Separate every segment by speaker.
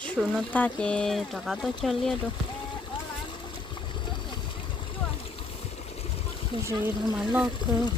Speaker 1: số nó ta chỉ cho cả tôi chơi cơ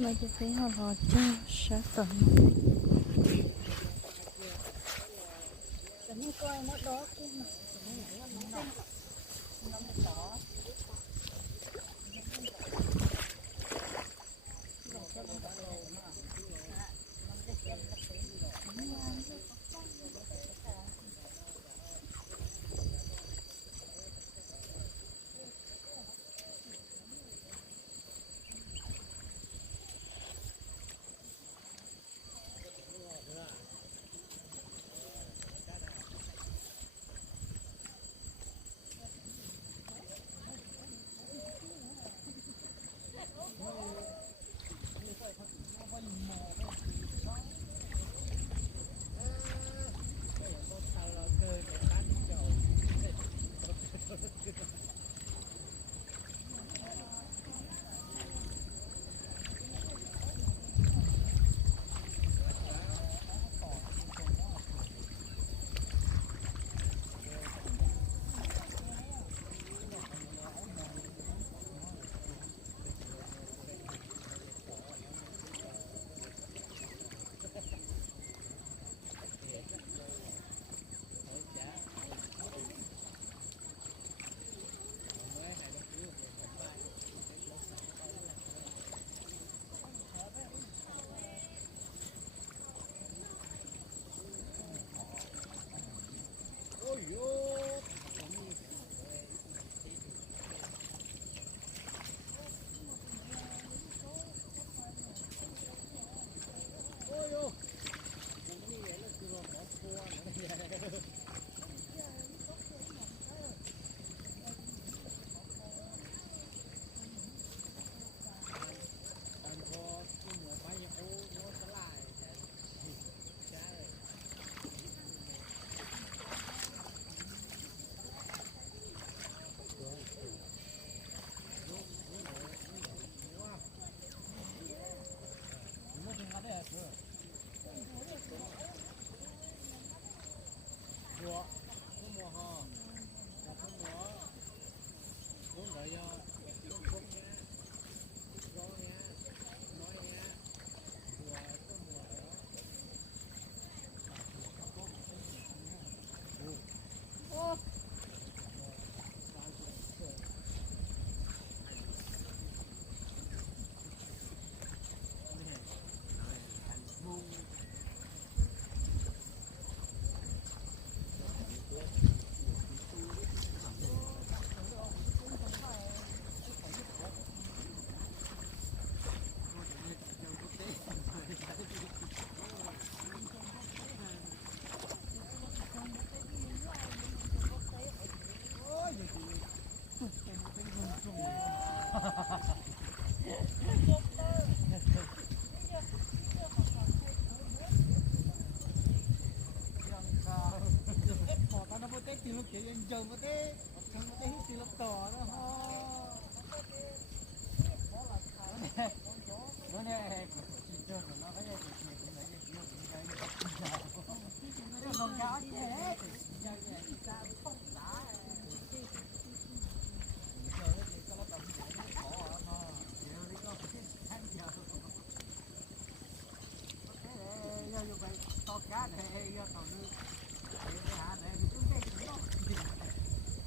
Speaker 1: mà chỉ phải họ họ cho sợ tận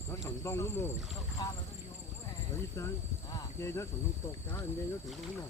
Speaker 2: nó thành đông lắm rồi. ở dưới sáng dây nó thành đông tột cá dây nó thành đông lắm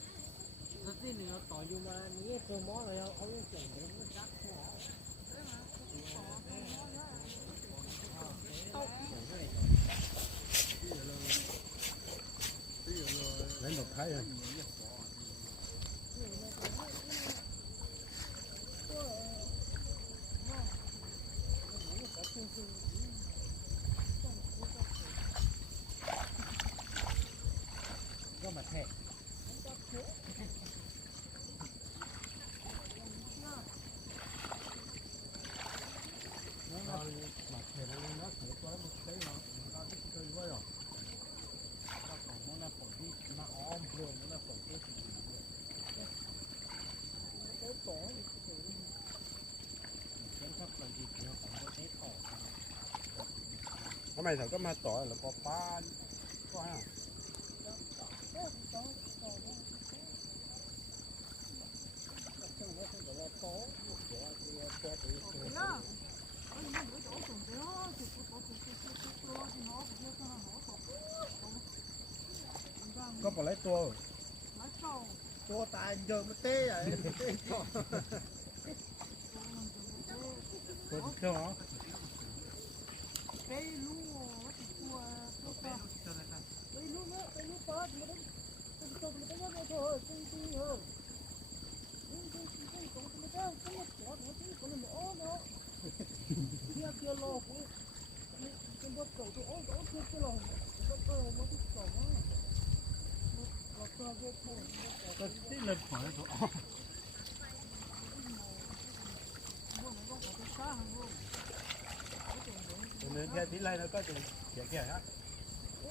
Speaker 2: ที่เหลือต่ออยู่มานี้เทอร์มอสแล้เขาเก่งเลยมันจักหัวเล่นดอกไทยอ่ có mày thằng có ma tỏi là có ba có bỏ lấy tua tua tài giờ mới tê vậy tua chưa hả cái tí lên khỏi rồi nên cái tí lên nó có chừng kìa kìa hả Cô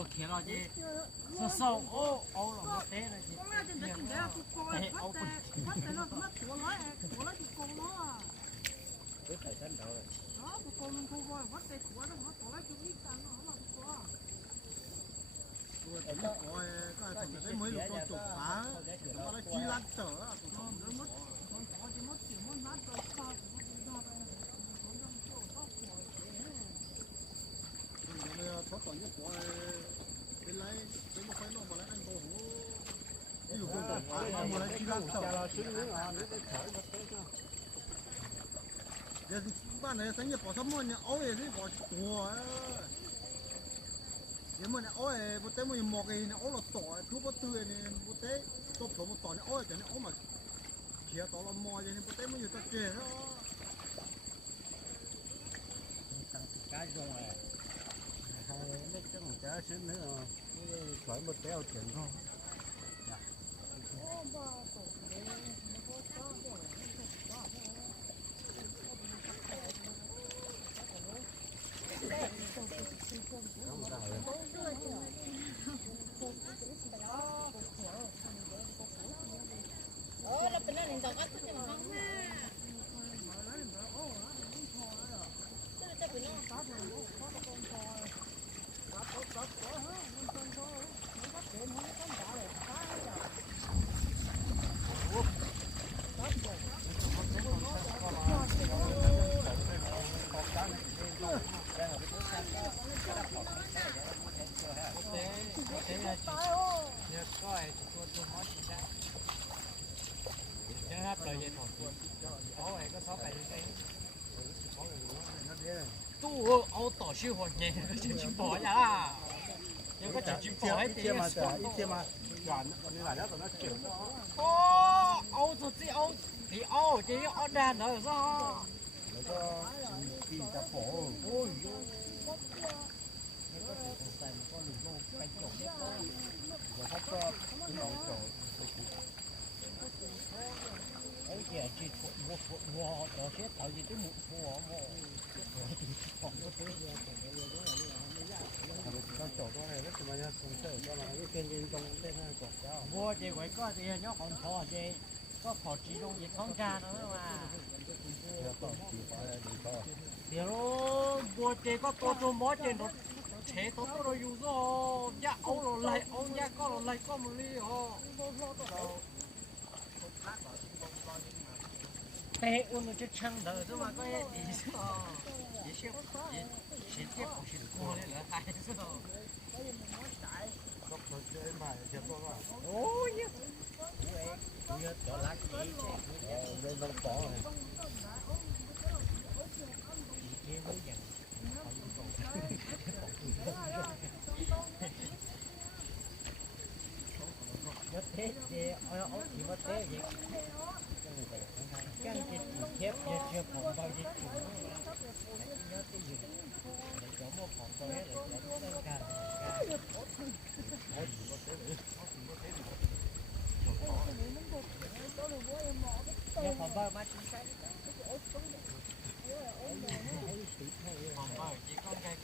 Speaker 2: bỏ của kia là gì? Sơ sâu, ô, ô là một té gì? Ê, ô, cái phải thân đâu rồi. mới lúc con chụp phá? Nó chỉ lăn trở thoát khỏi nhất của bên lấy bên mà cái nó mà lấy anh cô hú ví dụ con chụp phá mà lấy chỉ lăn trở giờ bạn này sáng nhập bỏ sắm mua nhà ôi thì bỏ của nếu mà nhà ôi bữa tới mình một cái nhà ôi là tỏi thuốc bữa tươi này bữa tới tốt số một tỏi nhà ôi cho nhà ôi mà kia tỏi là mò vậy nên bữa tới mình ta chè đó Cái dùng mấy cái một trái nữa ờ, khỏi một kéo chuyện không Thế là chỉ nhớ coi chỉ có tôi nói chỉ ra. Nhớ hấp lời vậy thôi. Ô này có sáu bảy cái. Tu ô tổ sư hồi nhẹ chỉ chỉ bỏ ra à. Nhưng có chỉ chỉ bỏ hết thì ít mà chả ít chia mà đoàn còn như là đó nó kiểu đó ô ô tôi chỉ ô thì ô chỉ ô đàn nữa sao? nó có chỉ ta phổ ôi rồi nó có cái nón chỗ Ôi kìa chỉ một một một tổ chết tạo gì cái một một một. con chỗ đó này rất là nhiều con sợ cho mà cái kênh trên trong cái này cột đó Mua chị quậy có thì nhớ còn thò chị có thò chỉ trong việc con cha nữa mà. nó có đó mua chị có tô tô mó chị nó chế tô tô rồi dùng rồi. Ya ấu rồi lại ấu ya có rồi lại có một ly ho. Tệ ôn nó chết chăng đời thôi mà có gì? Chỉ xếp chỉ tiếp của chỉ cô này là hai có mà Ôi nhá. Ui, cho lát gì lên đông cỏ này kia mới dần nó thế ôi ôi chỉ có thế vậy cái gì thép giờ chưa phòng bao nhiêu chủ nhớ cái gì để cho mua phòng bao hết để cho nó cả giờ phòng bao mà chính xác phòng bao chỉ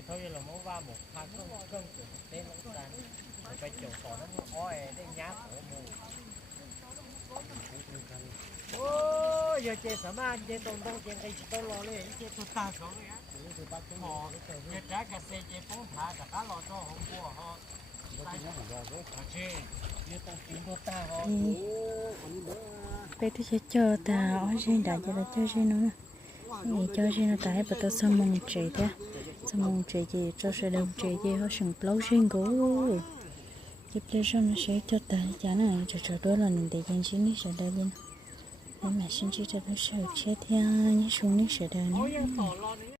Speaker 2: thế thôi là muốn ba một phát không cân được tên lỗ tan rồi phải chịu tỏ nó mua oi để nhá của mù. Ô giờ chơi sao à, anh chơi tông tông chơi cái gì tôi lo lên chơi tôi ta số ờ, ba á mò giờ trái cà phê chơi phóng thả, cả cá lò cho không qua họ. Ờ, chơi ừ. thì bé thứ chơi cho ta ở trên đã cho là chơi trên nữa. Nè thì chơi trên là tại bắt đầu xong mong chị thế xong mong trẻ gì cho sẽ đồng trẻ gì họ sừng lâu sinh cố tiếp theo sau nó sẽ cho ta chả này cho cho đôi lần để dành xin đi sẽ đây lên để mà xin chỉ cho nó sẽ chết theo như xuống đi sẽ đây